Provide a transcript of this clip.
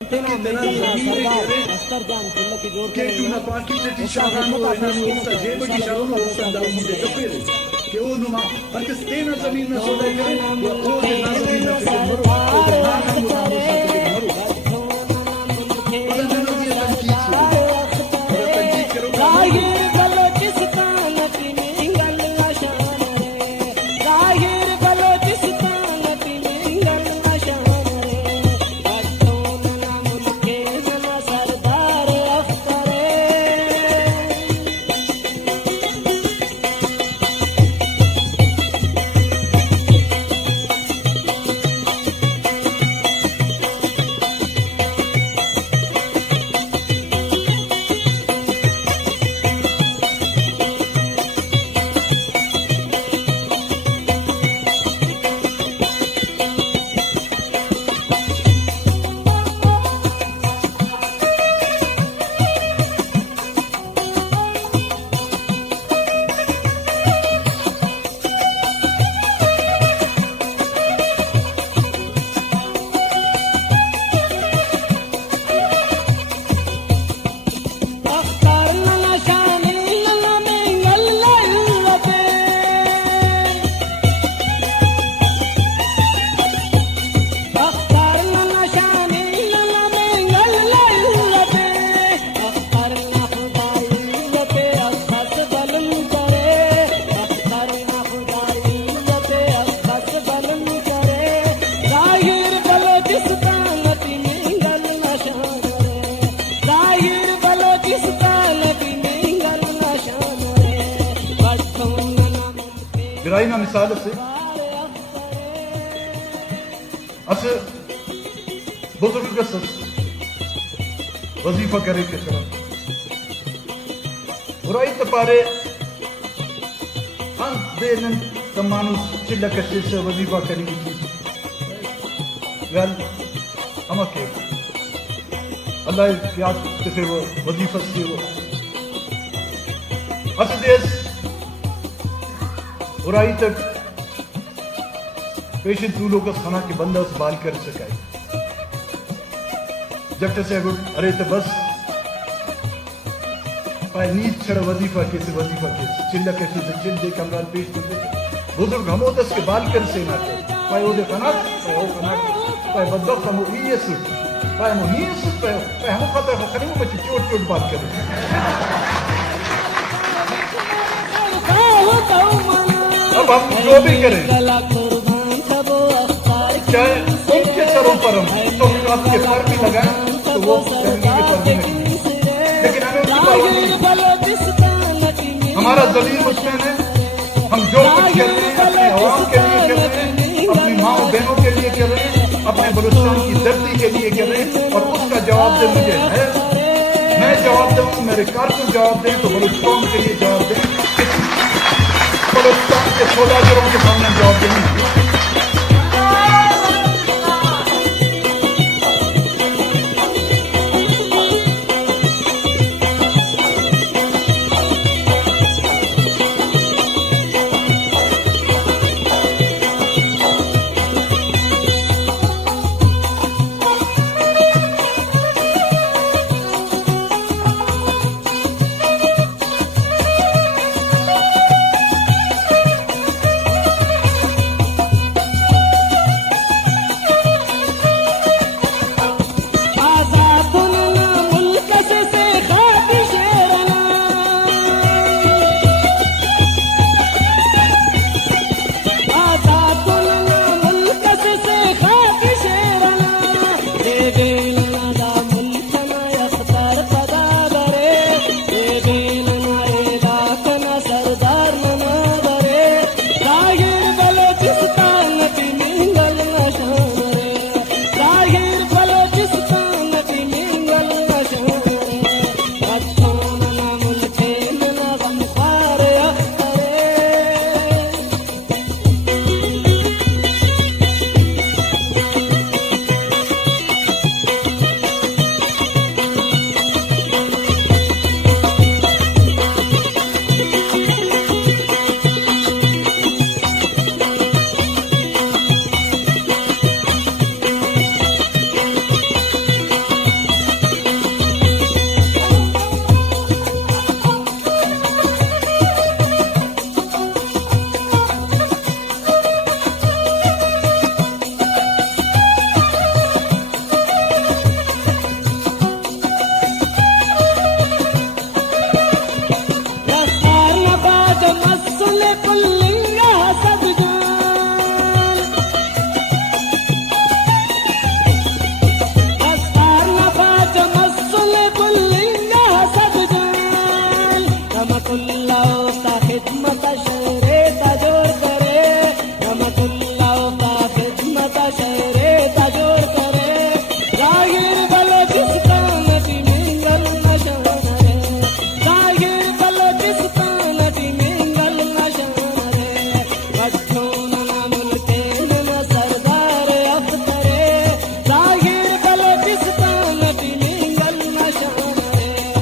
che una partita di Shahano che uno ma perché stena zameen में सोने करे वो देना zameen में फिर मरो ना बिराइना मिसाल से अस बुजुर्ग वजीफा करे के तरफ बुराई तपारे हम देन तमानु चिल्ला कशे से वजीफा करेंगे गल हम के अल्लाह याद से वो वजीफा से वो अस देश बुराई तक पेशेंट तू लोग खाना के बंदा बाल कर सकाए जब से अरे तो बस पाए नीच छड़ वजीफा कैसे चिल्ला कैसे से चिल दे कमरान पेश करते बुजुर्ग हम दस के बाल कर से ना के पाए वो दे कनात पाए वो कनात पाए बदबख्त हम ये सुट पाए हम ये सुट पाए हम खाता है खरीम में चोट बात कर अब हम जो भी करें चाहे उनके सरों पर हम तो आपके पर भी लगाएं तो वो जंगी के पर भी नहीं लेकिन हमें उनकी परवाह नहीं हमारा ज़मीर मुस्लिम है हम जो कुछ कर रहे हैं अपने आवाम के लिए कर रहे हैं अपनी माँ बहनों के लिए कर रहे हैं अपने बलूचिस्तान की धरती के लिए कर रहे हैं और उसका जवाब दे मुझे है मैं जवाब दूँ मेरे कारकुन जवाब दें तो बलूचिस्तान के लिए जवाब दें बलूचिस्तान के सौदागरों के सामने जवाब देंगे